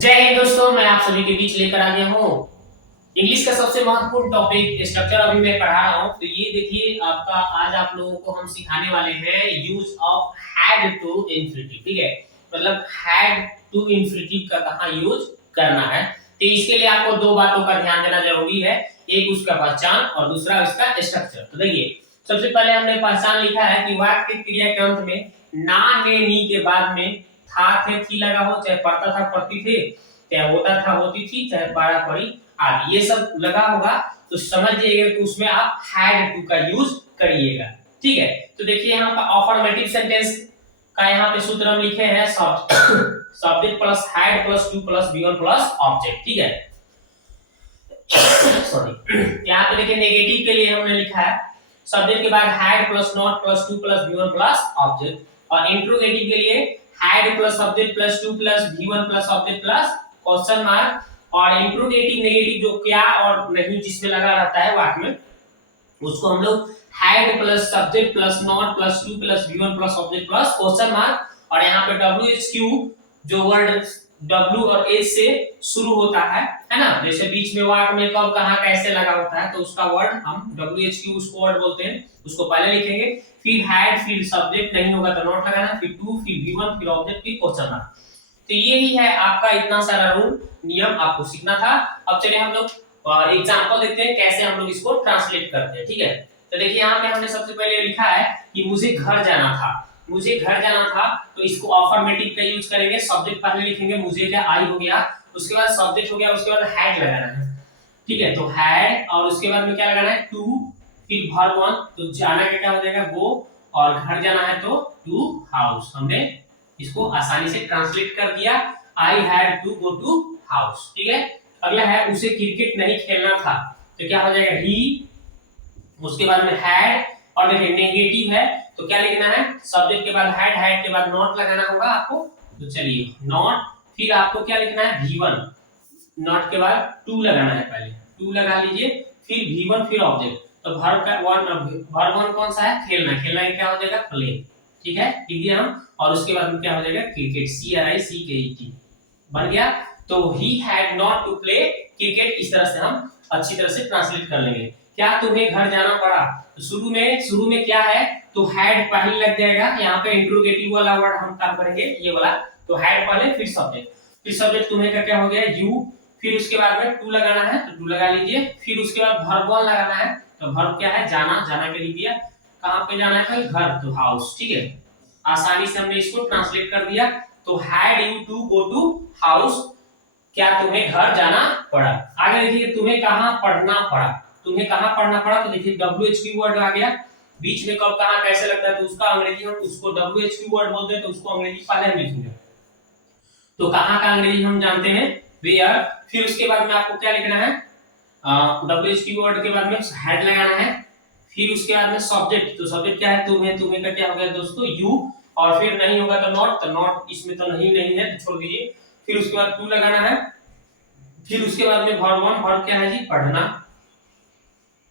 जय हिंद दोस्तों, मैं आप सभी के बीच लेकर आ गया हूँ इंग्लिश का सबसे महत्वपूर्ण टॉपिक स्ट्रक्चर। अभी मैं पढ़ा रहा हूँ, तो ये देखिए आपका आज आप लोगों को हम सिखाने वाले हैं use of had to infinitive. ठीक है, मतलब हैड टू इंफिनिटिव का कहाँ यूज करना है। तो इसके लिए आपको दो बातों का ध्यान देना जरूरी है, एक उसका पहचान और दूसरा उसका स्ट्रक्चर। तो देखिए सबसे पहले हमने पहचान लिखा है कि वाक्य क्रिया के अंत में ना ने नी के बाद में था थे थी लगा हो, चाहे पढ़ता था पढ़ती थे, चाहे होता था होती थी, चाहे पढ़ा पढ़ी आदि ये सब लगा होगा, तो समझ जाइएगा कि उसमें आप हैड टू का यूज करिएगा। ठीक है, तो देखिए यहाँ पर अफर्मेटिव सेंटेंस का यहाँ पे सूत्र हम लिखे हैं subject plus had plus to plus V one plus object. ठीक है, सॉरी यहाँ पे देखिए नेगेटिव के लिए हमने लिखा है सब्जेक्ट के बाद had plus not plus to plus V one plus object, और इंट्रोगेटिव के लिए had plus subject plus to plus V one plus object plus question mark, और इंट्रोगेटिव नेगेटिव जो क्या और नहीं जिसमें लगा रहता है वाक्य में उसको हम लोग had plus subject plus not plus to plus V one plus object plus question mark, और यहाँ पे डब्ल्यू एच क्यू जो वर्ड W और H से शुरू होता है ना, जैसे बीच में वाक्य में कब कहाँ कैसे लगा होता है, तो उसका वर्ड हम WHQ उसको वर्ड बोलते हैं, उसको पहले लिखेंगे, फिर हैड, फिर सब्जेक्ट नहीं होगा तो नॉट लगाना, फिर टू, फिर V1, फिर ऑब्जेक्ट, फिर क्वेश्चन मार्क। तो ये ही है आपका इतना सारा रूल नियम आपको सीखना था। अब चलिए हम लोग एग्जांपल देखते हैं कैसे हम लोग इसको ट्रांसलेट करते हैं। ठीक है, तो देखिए यहाँ पे हमने सबसे पहले लिखा है कि मुझे घर जाना था, मुझे घर जाना था, तो इसको अफर्मेटिव का यूज करेंगे। सब्जेक्ट पहले लिखेंगे, मुझे क्या आई हो गया, उसके बाद सब्जेक्ट हो गया, उसके बाद हैड लगाना है। ठीक है, तो हैड और उसके बाद में क्या लगाना है टू, फिर वर्ब वन, तो जाना का क्या हो जाएगा गो, और घर जाना है तो टू हाउस। हमने इसको आसानी से ट्रांसलेट कर दिया, I had to go to house. ठीक है, अगला है उसे क्रिकेट नहीं खेलना था, तो क्या हो जाएगा ही, उसके बाद में हैड, और देखिए नेगेटिव है तो क्या लिखना है सब्जेक्ट के बाद हैड, हैड के बाद नॉट लगाना होगा आपको, तो चलिए नॉट, फिर आपको क्या लिखना है V1, नॉट के बाद टू लगाना है, पहले टू लगा लीजिए, फिर V1 फिर ऑब्जेक्ट, तो वर्ब वन कौन सा है खेलना, खेलना का क्या हो जाएगा प्ले। ठीक है, लिख दिया हम, और उसके बाद में क्या हो जाएगा क्रिकेट, CRICKET बन गया। तो he had not to play cricket, इस तरह से हम अच्छी तरह से ट्रांसलेट कर लेंगे। क्या तुम्हें घर जाना पड़ा, तो शुरू में क्या है, तो हैड पहले लग जाएगा, यहाँ पे इंट्रोगेटिव वाला वर्ड हम काम करेंगे ये वाला, तो हैड पहले फिर सब्जेक्ट तुम्हें का क्या हो गया यू, फिर उसके बाद में टू लगाना है तो टू लगा लीजिए, फिर उसके बाद वर्ब वन लगाना है, तो वर्ब क्या है जाना, जाना के लिख दिया, कहाँ पे जाना है भाई घर, तो हाउस। ठीक है, आसानी से हमने इसको ट्रांसलेट कर दिया। तो had you to go to house, क्या तुम्हें घर जाना पड़ा। आगे देखिए तुम्हें कहाँ पढ़ना पड़ा, तुम्हें कहाँ पढ़ना पड़ा, तो देखिए WHQ वर्ड आ गया, बीच में कब कहाँ कैसे लगता है, तो उसका अंग्रेजी हम उसको WHQ वर्ड बोलते हैं, तो उसको अंग्रेजी पहले हम लिखेंगे। तो कहाँ का अंग्रेजी हम जानते हैं वेयर, फिर उसके बाद में आपको क्या लिखना है WHQ वर्ड के बाद में हैड लगाना है, फिर उसके बाद में सब्जेक्ट, तो सब्जेक्ट क्या है तुम्हें, तुम्हें का क्या हो गया दोस्तों यू, और फिर नहीं होगा तो नॉट, तो नॉट इसमें तो नहीं है तो छोड़ दीजिए, फिर उसके बाद टू लगाना है, फिर उसके बाद में वर्ब वन, वर्ब क्या है जी पढ़ना,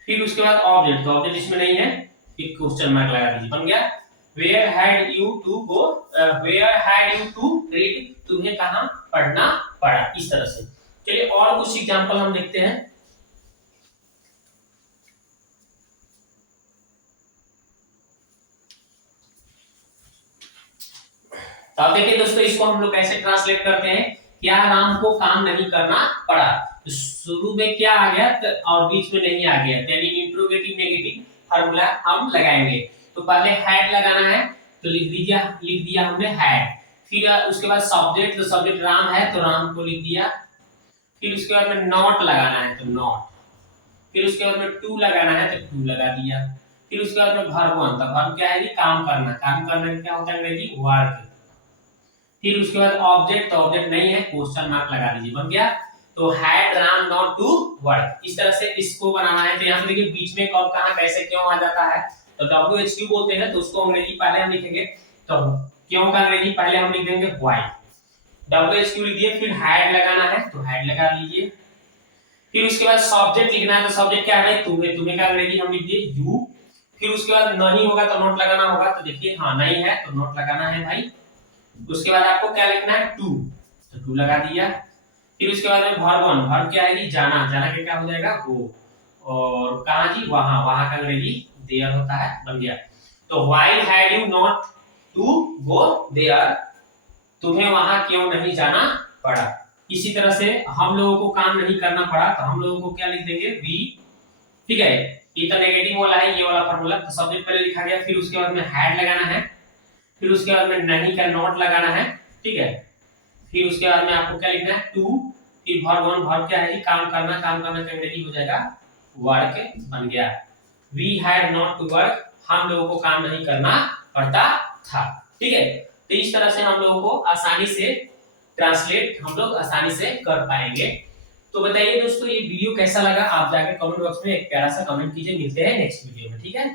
फिर उसके बाद ऑब्जेक्ट, तो ऑब्जेक्ट इसमें नहीं है, फिर क्वेश्चन मार्क लगा दीजिए, बन गया where had you to go, where had you to read, तुम्हें कहाँ पढ़ना पड़ा, इस तरह से। चलिए और कुछ एग्जांपल हम देखते हैं। तो आप देखिए दोस्तों इसको हम लोग कैसे ट्रांसलेट करते हैं, क्या राम को काम नहीं करना पड़ा, तो शुरू में क्या आ गया और बीच में नहीं आ गया, यानी इंट्रोगेटिव नेगेटिव फार्मूला हम लगाएंगे। तो पहले हैड लगाना है, तो लिख दिया हमने हैड, फिर उसके बाद सब्जेक्ट, तो सब्जेक्ट राम है तो राम को लिख दिया, फिर उसके बाद में नॉट लगाना है तो नॉट, फिर उसके बाद में टू लगाना है तो टू लगा दिया, फिर उसके बाद में वर्ब वन, तो वर्ब क्या है जी काम करना, काम करने का क्या होता है अंग्रेजी वर्क, फिर उसके बाद ऑब्जेक्ट, तो ऑब्जेक्ट नहीं है क्वेश्चन मार्क लगा दीजिए, बन गया। तो had Ram not to work, इस तरह से इसको बनाना है। तो यहाँ पे देखिए बीच में कब कहाँ कैसे क्यों आ जाता है, तो WHQ बोलते हैं, तो उसको अंग्रेजी पहले हम लिखेंगे, तो क्यों का अंग्रेजी पहले हम लिख देंगे व्हाई, WHQ लिख दिए, फिर हैड लगाना है तो हैड लगा लीजिए, फिर उसके बाद सब्जेक्ट लिखना है, तो सब्जेक्ट क्या है तुम्हें का अंग्रेजी हम लिख दिए यू, फिर उसके बाद नहीं होगा तो नॉट लगाना होगा, तो देखिए हाँ नहीं है तो नॉट लगाना है भाई, उसके बाद आपको क्या लिखना है टू, तो टू लगा दिया, फिर उसके बाद में वर्ब वन, वर्ब क्या है, जाना, जाना का क्या हो जाएगा, गो, और कहाँ जी, वहां, वहां का अंग्रेजी देयर होता है, बन गया। तो why had you not to go there, तुम्हें वहां क्यों नहीं जाना पड़ा। इसी तरह से हम लोगों को काम नहीं करना पड़ा, तो हम लोगों को क्या लिख देंगे, वी, ठीक है। ये तो नेगेटिव वाला है, ये वाला फॉर्मूला, तो सब्जेक्ट पहले लिखा गया, फिर उसके बाद में हैड लगाना है, फिर उसके बाद में नहीं का नॉट लगाना है, ठीक है। फिर उसके बाद में आपको क्या लिखना है, टू, फिर वर्ब वन, वर्ब क्या है जी, काम करना, काम करना का अंग्रेजी हो जाएगा वर्क, बन गया। We had not to work, हम लोगों को काम नहीं करना पड़ता था, ठीक है। तो इस तरह से हम लोगों को आसानी से ट्रांसलेट हम लोग आसानी से कर पाएंगे। तो बताइए दोस्तों, ये वीडियो कैसा लगा, आप जाकर कमेंट बॉक्स में एक प्यारा सा कमेंट कीजिए। मिलते हैं नेक्स्ट वीडियो में, ठीक है।